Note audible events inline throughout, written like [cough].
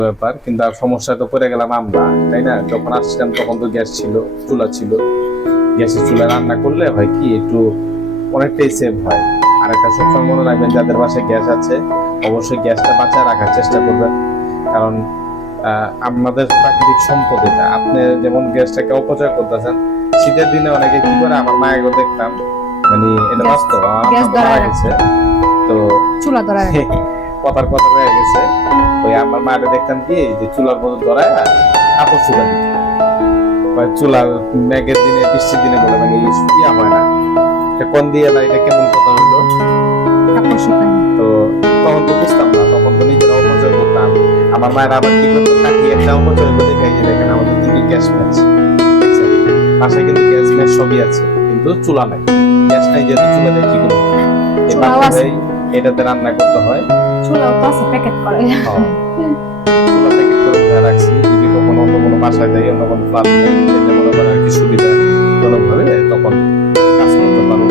ব্যাপার কিন্তু আর সমস্যা তো পড়ে গেলাম আমরা তাই না? যখন আসছিলাম তখন তো গ্যাস ছিল চুলা ছিল। গ্যাসের চুলা রান্না করলে হয় কি একটু অনেকটাই সেভ হয়। আর একটা সবসময় মনে রাখবেন যাদের বাসায় গ্যাস আছে অবশ্যই গ্যাসটা বাঁচায় রাখার চেষ্টা করবেন। কারণ আমাদের প্রাকৃতিক সম্পদ এটা। আপনি যেমন গ্যাসটাকে অপচয় করতেছেন শীতের দিনে অনেকে কি করে? আমার মায়েরও দেখতাম মানে এটা বাস্তব আমার গেছে। তো চুলা ধরা [laughs] কথার কথা রয়ে গেছে। ওই আমার মায়ের দেখতাম কি যে চুলার মধ্যে ধরায় কাপড় চুলা দিত। চুলার মেঘের দিনে বৃষ্টির দিনে বলে মানে ইয়া হয় না। এটা কোন দিয়ে না এটা কেমন কথা হলো তো তখন তো বুঝতাম না তখন তো নিজেরা অপচয় করতাম। আমার মায়ের আবার কি করতো কাকি একটা অপচয় করে দেখাই যে দেখেন আমাদের কিন্তু গ্যাস ম্যাচ। পাশে কিন্তু গ্যাস ম্যাচ সবই আছে কিন্তু চুলা নাই। গ্যাস নাই যেহেতু চুলা দিয়ে কি করব? এটাতে রান্না করতে হয়। চুলাও তো আছে প্যাকেট করে [laughs] চুলা প্যাকেট করে ধরে রাখছি। যদি কখনো অন্য কোনো বাসায় যাই অন্য কোনো ফ্ল্যাট যেতে মনে করেন আর কি সুবিধা। জনক তখন কাজ করতে পারব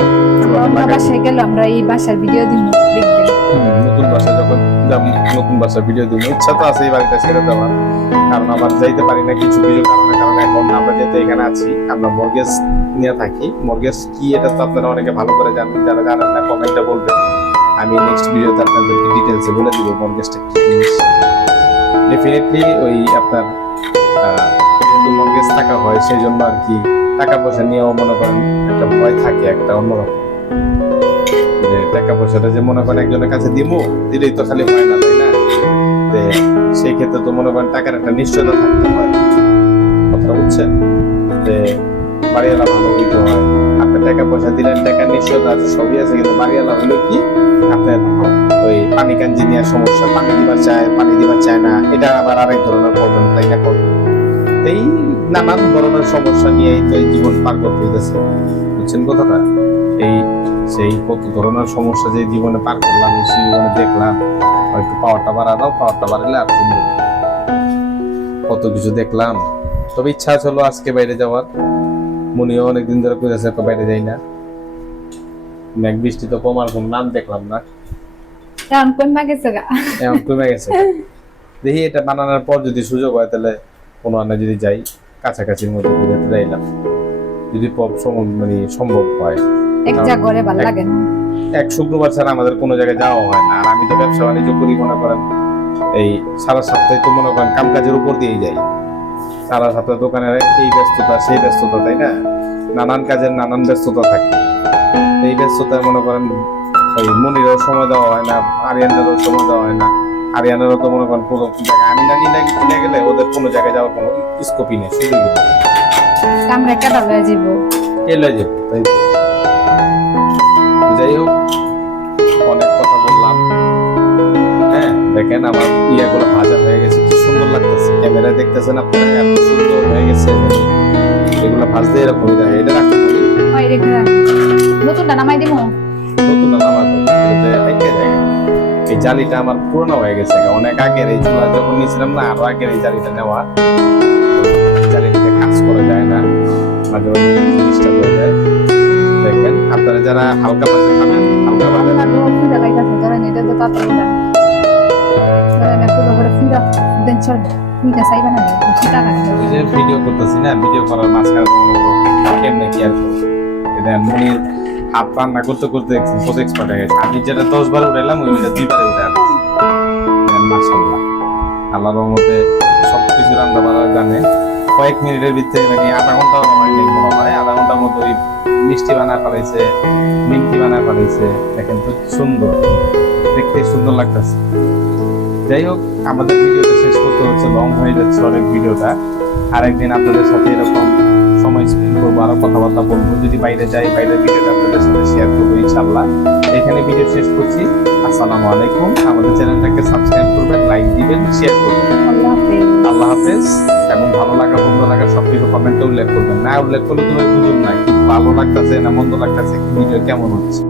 অন্য বাসায় গেলে আমরা এই বাসার ভিডিও দেখবেন নতুন বাসা যখন নতুন বাসা ভিডিও দিব ইচ্ছা তো আছে এই বাড়িটা ছেড়ে দেওয়ার। কারণ আবার যাইতে পারি না কিছু কিছু কারণে। কারণ এখন আমরা যেহেতু এখানে আছি আমরা মর্গেজ নিয়ে থাকি। মর্গেজ কি এটা তো আপনারা অনেকে ভালো করে জানেন। যারা জানেন না কমেন্টে বলবেন। আমি নেক্সট ভিডিওতে আপনাদেরকে ডিটেলসে বলে দিব মর্গেজটা কি জিনিস। ডেফিনেটলি ওই আপনার যেহেতু মর্গেজ থাকা হয় সেই জন্য আর কি টাকা পয়সা নিয়েও মনে করেন একটা ভয় থাকে, একটা অন্যরকম। যে টাকা পয়সাটা যে মনে করেন একজনের কাছে দিব দিলেই তো খালি হয় না, তাই না? সেই ক্ষেত্রে তো মনে করেন টাকার একটা নিশ্চয়তা থাকতে হয়, কথাটা বুঝছেন? যে বাড়িওয়ালা ভালো হয়। টাকা পয়সা দিলেন, টাকা নিশ্চয়তা আছে সবই আছে, কিন্তু বাড়িওয়ালা হলো কি? আপনার ওই পানি কাঞ্জি নেওয়ার সমস্যা, পানি দিবার চায়, পানি দিবার চায় না, এটা আবার আরেক ধরনের প্রবলেম তাই না করবে এই নানান ধরনের সমস্যা নিয়েই তো এই জীবন পার করতে হইতেছে, বুঝছেন কথাটা? এই সেই কত ধরনের সমস্যা যে জীবনে পার করলাম, এই জীবনে দেখলাম একটু পাওয়ারটা বাড়া দাও পাওয়ারটা বাড়ালে আর সুন্দর। কত কিছু দেখলাম। তবে ইচ্ছা ছিল আজকে বাইরে যাওয়ার। মনিও অনেকদিন ধরে একটা বাইরে যাই না। মেঘ বৃষ্টি তো কমার কোন নাম দেখলাম না। এখন কোন মা গেছে এখন কমে গেছে দেখি এটা বানানোর পর যদি সুযোগ হয় তাহলে কোনো আনে যদি যাই কাছাকাছির মধ্যে ঘুরে এলাম। যদি পপ- মানে সম্ভব হয়। এক যা ঘরে ভালো লাগে না। এক শুক্রবার ছাড়া আমাদের কোনো জায়গায় যাওয়া হয় না। আর আমি তো ব্যবসা বাণিজ্য করি মনে করেন এই সারা সপ্তাহে তো মনে করেন কাম কাজের উপর দিয়েই যাই। সারা সপ্তাহে দোকানের এই ব্যস্ততা সেই ব্যস্ততা তাই না? নানান কাজের নানান ব্যস্ততা থাকে। এই ব্যস্ততায় মনে করেন ওই মনিরও সময় দেওয়া হয় না আরিয়ানারও সময় দেওয়া হয় না। আরিয়ানারও তো মনে করেন কোনো জায়গায় আমি না নিলে কিনে গেলে ওদের কোনো জায়গায় যাওয়ার কোনো স্কোপই নেই সুযোগই নেই। আমরা কেটা লয়ে যাব। যাব তাই যাই হোক দেখেন আমার ইয়াগুলো ভাজা হয়ে গেছে কি সুন্দর লাগতেছে। ক্যামেরায় দেখতেছেন আপনারা এত সুন্দর হয়ে গেছে। এগুলো ভাজতে এরকম যায়। এটা রাখতে ওই রেখে রাখ। নতুনটা নামাই দিব নতুন না আমার এটাতে একটা জায়গা। এই জালিটা আমার পুরনো হয়ে গেছে। অনেক আগের এই চুলা যখন নিয়েছিলাম না আরও আগের এই জালিটা নেওয়া। জালিটাতে কাজ করা যায় না। মাঝে মাঝে জিনিসটা হয়ে যায়। দেখেন আপনারা যারা হালকা বাজে খাবেন চল ফিরা চাইবা না ভিডিও করতেছি না ভিডিও করার মাঝখানে কি এটা মনির হাত রান্না করতে করতে কত এক্সপার্ট হয়ে গেছে। আমি যেটা কিছু রান্না বান্না জানে। কয়েক মিনিটের ভিতরে মানে আধা ঘণ্টা হয়। আধা ঘণ্টার মতো ওই মিষ্টি বানা ফেলাইছে মিষ্টি বানা ফেলাইছে। দেখেন তো সুন্দর। দেখতে সুন্দর লাগতেছে। যাই হোক আমাদের ভিডিওটা শেষ করতে হচ্ছে লং হয়ে যাচ্ছে অনেক ভিডিওটা। আরেকদিন আপনাদের সাথে এরকম সময় স্পেন্ড করব আরও কথাবার্তা বলব। যদি বাইরে যাই বাইরের ভিডিওটা আপনাদের সাথে শেয়ার করব ইনশাল্লাহ এখানে ভিডিও শেষ করছি। আসসালামু আলাইকুম। আমাদের চ্যানেলটাকে সাবস্ক্রাইব করবেন লাইক দিবেন শেয়ার করবেন। আল্লাহ হাফেজ। এবং ভালো লাগা মন্দ লাগা সব কিছু কমেন্টে উল্লেখ করবেন। না উল্লেখ করলে তুমি বুঝুন না কি ভালো লাগতেছে না মন্দ লাগতেছে ভিডিও কেমন হচ্ছে।